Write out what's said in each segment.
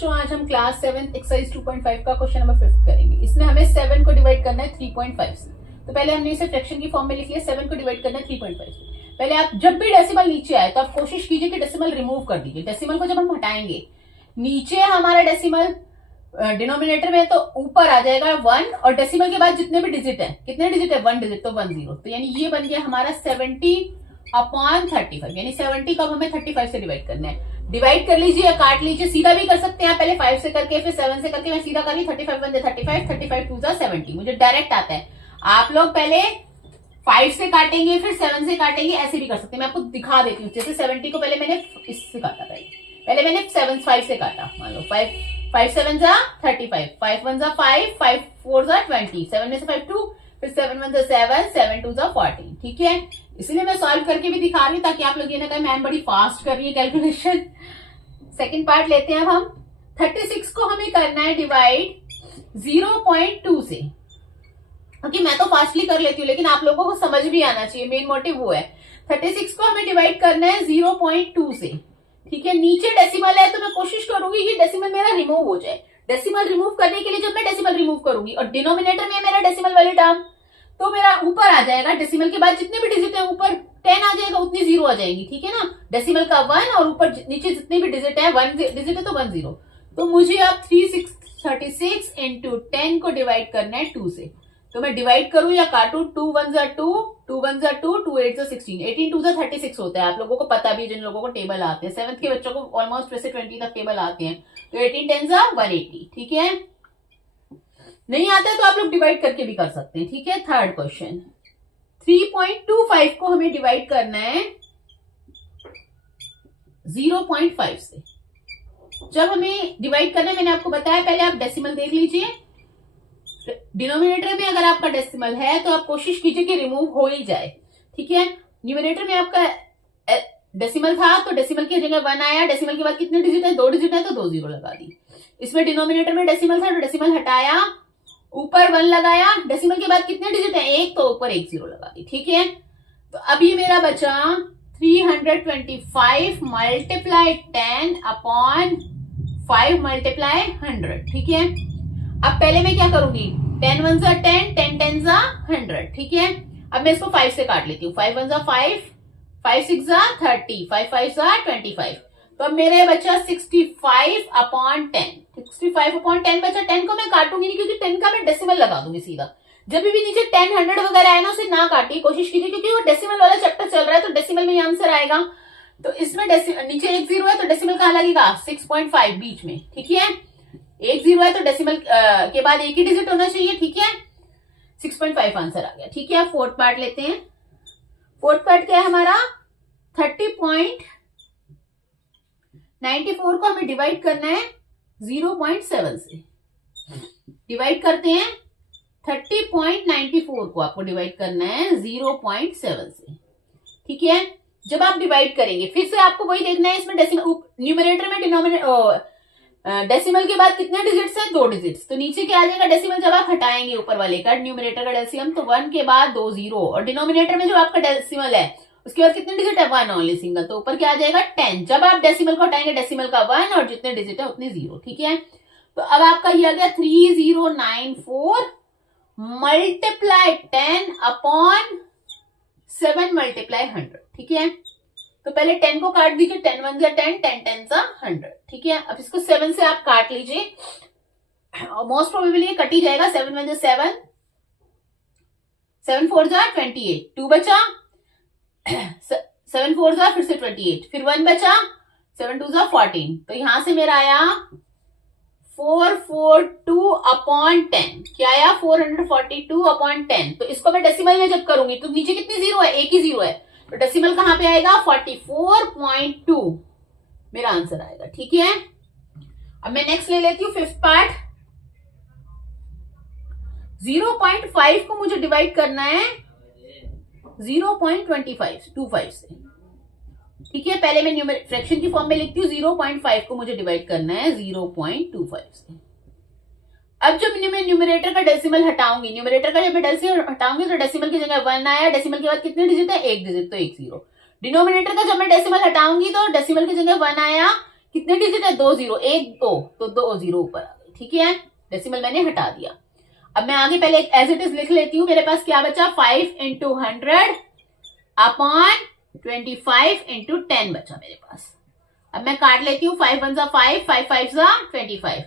बच्चों आज हम क्लास 7 एक्सरसाइज 2.5 का क्वेश्चन नंबर 5 करेंगे। इसमें हमें 7 को डिवाइड करना है 3.5 से। तो पहले हमने इसे फ्रैक्शन की फॉर्म में लिख लिया। 7 को डिवाइड करना है 3.5 से। पहले आप जब भी डेसिमल नीचे आए तो आप कोशिश कीजिए कि डेसिमल रिमूव कर दीजिए। डेसिमल को जब हम हटाएंगे, नीचे हमारा डेसिमल डिनोमिनेटर में तो ऊपर आ जाएगा 1 और डेसिमल के बाद जितने भी डिजिट है, कितने डिजिट है 1 डिजिट, तो 10। तो यानी ये बन गया हमारा 70/35, यानी 70 को हमें 35 से डिवाइड करना है। डिवाइड कर लीजिए या काट लीजिए, सीधा भी कर सकते हैं। पहले 5 से करके फिर 7 से करके मैं सीधा कर ली। 35 1 35, 35 2 70, मुझे डायरेक्ट आता है। आप लोग पहले 5 से काटेंगे फिर 7 से काटेंगे, ऐसे भी कर सकते हैं। मैं आपको दिखा देती हूँ। जैसे 70 को पहले मैंने इससे काटा, पहले मैंने 5 से काटा। मान लो 5 7 जा 35, 5 1 जा 5, 5 4 जा 20, 7 में से 5 2, फिर 7 1 जा 7, 7 2 जा 14। ठीक है, इसलिए मैं सॉल्व करके भी दिखा रही हूँ ताकि आप लोग ये ना कहें मैम बड़ी फास्ट कर रही है कैलकुलेशन। सेकंड पार्ट लेते हैं अब हम। 36 को हमें करना है डिवाइड 0.2 से। क्योंकि मैं तो फास्टली कर लेती हूँ लेकिन आप लोगों को समझ भी आना चाहिए, मेन मोटिव वो है। 36 को हमें डिवाइड करना है 0.2 से। ठीक है, नीचे डेसिमल है तो मैं कोशिश करूंगी कि डेसिमल मेरा रिमूव हो जाए। डेसिमल रिमूव करने के लिए जब मैं डेसिमल रिमूव करूंगी और डिनोमिनेटर में मेरा डेसिमल वाली टर्म, तो मेरा ऊपर आ जाएगा। डेसिमल के बाद जितने भी डिजिट है ऊपर 10 आ जाएगा, उतनी 0 आ जाएगी। ठीक है ना, डेसिमल का 1 और ऊपर नीचे जितने भी डिजिट है 1 डिजिट है तो 1 0। तो मुझे अब 36 इंटू 10 को डिवाइड करना है 2 से। तो मैं डिवाइड करूं या काटू, 2 1 जा 2, 2 1 जा 2, 2 8 जा 16, 18 2 जा 36 होता है। आप लोगों को पता भी, जिन लोगों को टेबल आते हैं, 7th के बच्चों को ऑलमोस्ट वैसे 20 तक टेबल आते हैं। तो 18 10 जा 180। ठीक है, नहीं आता है तो आप लोग डिवाइड करके भी कर सकते हैं। ठीक है, थर्ड क्वेश्चन। 3.25 को हमें डिवाइड करना है 0.5 से। जब हमें डिवाइड करना है, मैंने आपको बताया, पहले आप डेसिमल देख लीजिए। डिनोमिनेटर में अगर आपका डेसिमल है तो आप कोशिश कीजिए कि रिमूव हो ही जाए। ठीक है, न्यूमिनेटर में आपका डेसिमल था तो डेसिमल की जगह 1 आया। डेसिमल के बाद कितने डिजिट है, 2 डिजिट है तो 2 0 लगा दी। इसमें डिनोमिनेटर में डेसिमल था तो डेसिमल हटाया, ऊपर 1 लगाया। डेसिमल के बाद कितने डिजिट है, 1, तो ऊपर 1 0 लगा दी। ठीक है, तो अभी मेरा बचा 325 मल्टीप्लाई 10 अपॉन 5 मल्टीप्लाई 100। ठीक है, अब पहले मैं क्या करूंगी, 10 1 जा 10, 10 10 जा 100। ठीक है, अब मैं इसको 5 से काट लेती हूँ। 5 1 जा 5, 5 6 जा 30, 5 5 जा 25। तो अब मेरे बचा 65 अपॉन 10। 65 अपॉन 10 बचा। 10 को मैं काटूंगी नहीं क्योंकि 10 का मैं डेसिमल लगा दूंगी सीधा। जब भी नीचे 10 100 वगैरह आए ना, उसे ना काटिए, कोशिश कीजिए, क्योंकि वो डेसिमल वाला चैप्टर चल रहा है तो डेसिमल में आंसर आएगा। तो इसमें नीचे 1 0 है तो डेसिमल कहां लगेगा, 6.5 बीच में। ठीक है, 1 0 है तो डेसिमल के बाद एक ही डिजिट होना चाहिए। ठीक है, 6.5 आंसर आ गया। ठीक है, फोर्थ पार्ट लेते हैं। फोर्थ पार्ट क्या है हमारा, 30.94 को हमें डिवाइड करना है 0.7 से। डिवाइड करते हैं 30.94 को आपको डिवाइड करना है 0.7 से। ठीक है, जब आप डिवाइड करेंगे फिर से आपको वही देखना है, इसमें डेसिमल न्यूमरेटर में डेसिमल के बाद कितने डिजिट्स है, 2 डिजिट्स। तो नीचे क्या आ जाएगा डेसिमल, जब आप हटाएंगे ऊपर वाले का न्यूमरेटर का डेसिमल, तो 1 के बाद 2 0, और डिनोमिनेटर में जो आपका डेसिमल है उसके बाद कितने डिजिट है, 1 ओनली सिंगल, तो ऊपर क्या आ जाएगा 10। जब आप डेसिमल को हटाएंगे, डेसिमल का 1 और जितने डिजिट है उतने 0। ठीक है, तो अब आपका ये आ गया 3094 मल्टीप्लाई 10 अपॉन 7 मल्टीप्लाई 100। ठीक है, तो पहले 10 को काट दीजिए, 10 1 जा 10, 10 10 जा 100। ठीक है, अब इसको 7 से आप काट लीजिए, मोस्ट प्रोबेबली ये कट ही जाएगा। 7 1 जा 7, 7 4 जा 28, 2 बचा, 7 4 जा फिर से 28, फिर 1 बचा, 7 2 जा 14। तो यहां से मेरा आया 442 अपॉन 10। क्या आया, 442 अपॉन 10। तो इसको मैं डेसिमल में जब करूंगी तो नीचे कितनी 0 है, एक ही 0 है, तो डेसिमल कहां पे आएगा, 44.2 मेरा आंसर आएगा। ठीक है, अब मैं नेक्स्ट ले लेती हूँ फिफ्थ पार्ट। 0.5 को मुझे डिवाइड करना है 0.25 से। ठीक है, पहले मैं फ्रैक्शन की फॉर्म में लिखती हूँ। 0.5 को मुझे डिवाइड करना है 0.25 से। अब जब मैं न्यूमरेटर का डेसिमल हटाऊंगी, न्यूमरेटर का जब मैं डेसिमल हटाऊंगी तो डेसिमल की जगह 1 आया। डेसिमल के बाद कितने डिजिट है, 1 डिजिट, तो 1 0। डिनोमिनेटर का जब मैं डेसिमल हटाऊंगी तो डेसिमल की जगह 1 आया, कितने डिजिट है? 2 जीरो, 1 2, तो 2 जीरो ऊपर आ गई। ठीक है, डेसिमल मैंने हटा दिया। अब मैं आगे पहले एक एज इट इज लिख लेती हूँ। मेरे पास क्या बचा? 5 इंटू 100 अपॉन 25 इंटू 10 बचा मेरे पास। अब मैं काट लेती हूँ। 5 1 5, 5 5 25,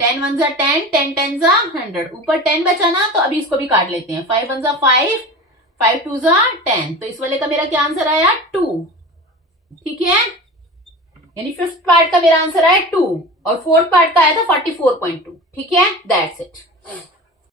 10 1 10, 10 10 100, ऊपर 10 बचा ना, तो अभी इसको भी काट लेते हैं। 5 1 5, 5 2 10, तो इस वाले का मेरा क्या आंसर आया? 2। ठीक है, यानी फिफ्थ पार्ट का मेरा आंसर आया 2 और फोर्थ पार्ट का आया था 44.2। ठीक है, दैट्स इट।